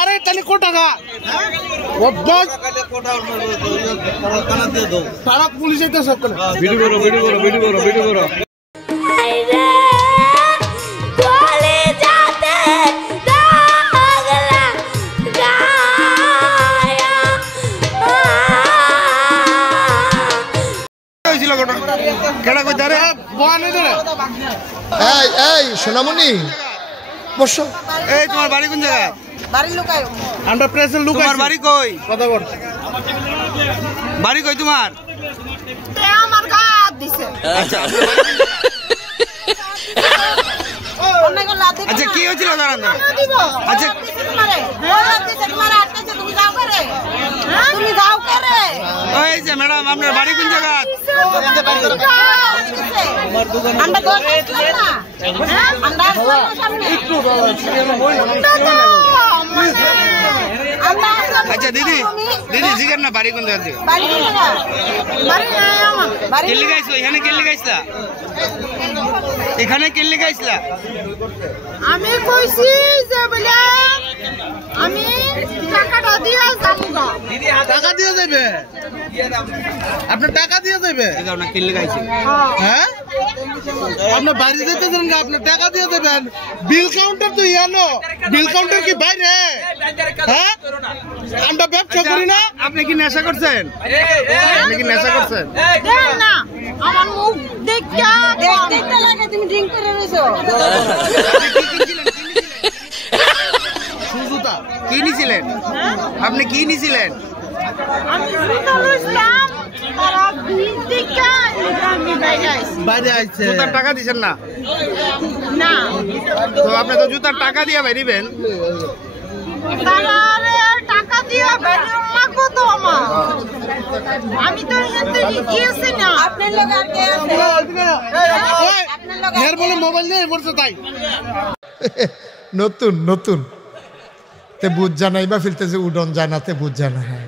আরে তাহলে কো টাকা তারা পুলিশে তো সব ভিডিও করো ভিডিও করো সোনামণি বসো। এই তোমার বাড়ি কোন জায়গা? বাড়ি লুকায় আমরা প্রেসের লুকাই। তোমার বাড়ি কই? কথা বল। বাড়ি কই তোমার? তে আমার গাদ দিছে। আচ্ছা আচ্ছা কি হয়েছিল দাঁড়ান? আচ্ছা তোমারে গাদ দিছে, তোমারে আটকেছে, তুমি যাও করে। তুমি যাও করে। ওই যে ম্যাডাম আপনার বাড়ি কোন জায়গা? আমরা দোকান আসলাম না। আমরা আসলাম সামনে একটু আচ্ছা দিদি জিজ্ঞেস না বাড়ি কোন জায়গা থেকে? বাড়ি কোন জায়গা? বাড়ি নাই আমার। বাড়ি কেল্লি গাইছো? এখানে কেল্লি গাইছলা? এখানে কেল্লি গাইছলা? আমি কইছি যে বলে আমি টাকাটা দিয়া যাবো। টাকা দিয়ে দেবে? আপনার টাকা দিয়ে দেবে? না কেল্লি গাইছে। হ্যাঁ আপনার বাড়ি যেতে দেন না, আপনার টাকা দিয়ে দেবেন। বিল কাউন্টার তো ইয়ানো, বিল কাউন্টার কি বাইরে? হ্যাঁ আমরা ব্যবসা করি না। আপনি কি নেশা করছেন? আপনি কি নেশা করছেন? না আমার মুখ দেখতে লাগে তুমি ড্রিঙ্ক করে রইছো। সুজুতা কি নিছিলেন? আপনি কি নিছিলেন? আমি জুতা লইছিলাম তারা ভিড় আমি বাইরে আইছি। জুতার টাকা দিছেন না? না তো আপনি তো জুতার টাকা দিয়ে বাইরিবেন। তারা টাকা দিয়ে বাইরে লাগবো তো আমার। আমি তো এতে গিয়েছি না। আপনার লোক আর কে আছে? আপনার লোক এর বলে মোবাইল নিয়ে পড়ছে তাই। নতুন তে বুঝ জানাই বা ফিলতেছে উডন জানাতে বুঝ জানা। হ্যাঁ